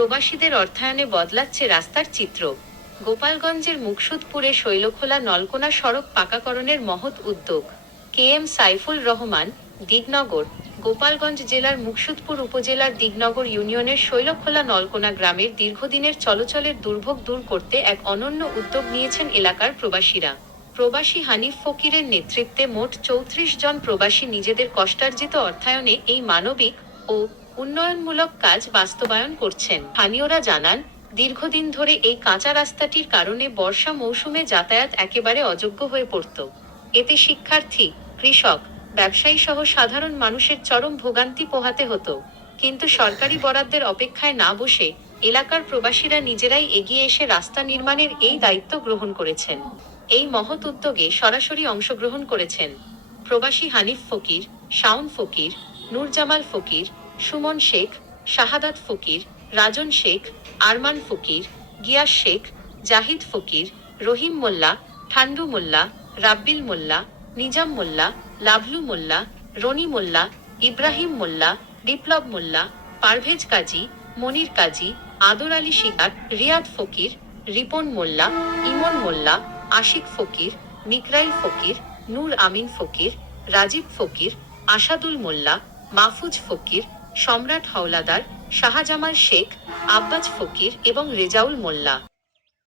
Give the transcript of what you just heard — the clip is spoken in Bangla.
প্রবাসীদের অর্থায়নে বদলাচ্ছে রাস্তার চিত্র। গোপালগঞ্জের মুকসুদপুরে শৈলখোলা নলকোনা সড়ক পাকাকরণের মহৎ উদ্যোগ। KM সাইফুল রহমান, দিগনগর। গোপালগঞ্জ জেলার মুকসুদপুর উপজেলার দিগনগর ইউনিয়নের শৈলখোলা নলকোনা গ্রামের দীর্ঘদিনের চলাচলের দুর্ভোগ দূর করতে এক অনন্য উদ্যোগ নিয়েছেন এলাকার প্রবাসীরা। প্রবাসী হানিফ ফকিরের নেতৃত্বে মোট ৩৪ জন প্রবাসী নিজেদের কষ্টার্জিত অর্থায়নে এই মানবিক ও উন্নয়নমূলক কাজ বাস্তবায়ন করছেন। স্থানীয়রা জানান, দীর্ঘদিন ধরে এই কাঁচা রাস্তাটির কারণে বর্ষা মৌসুমে যাতায়াত একেবারে অযোগ্য হয়ে পড়ত। এতে শিক্ষার্থী, কৃষক, ব্যবসায়ী সহ সাধারণ মানুষের চরম ভোগান্তি পোহাতে হতো। কিন্তু সরকারি বরাদ্দের অপেক্ষায় না বসে এলাকার প্রবাসীরা নিজেরাই এগিয়ে এসে রাস্তা নির্মাণের এই দায়িত্ব গ্রহণ করেছেন। এই মহৎ উদ্যোগে সরাসরি অংশগ্রহণ করেছেন প্রবাসী হানিফ ফকির, শাওন ফকির, নূরজামাল ফকির, সুমন শেখ, শাহাদাত ফকির, রাজন শেখ, আরমান ফকির, গিয়াস শেখ, জাহিদ ফকির, রহিম মোল্লা, ঠান্ডু মোল্লা, রাব্বিল মোল্লা, নিজাম মোল্লা, লাভলু মোল্লা, রনি মোল্লা, ইব্রাহিম মোল্লা, বিপ্লব মোল্লা, পারভেজ কাজী, মনির কাজী, আদর আলী শিকার, রিয়াদ ফকির, রিপন মোল্লা, ইমন মোল্লা, আশিক ফকির, নিকরাইল ফকির, নূর আমিন ফকির, রাজীব ফকির, আসাদুল মোল্লা, মাহফুজ ফকির, সম্রাট হাওলাদার, শাহজামাল শেখ, আব্বাস ফকির এবং রেজাউল মোল্লা।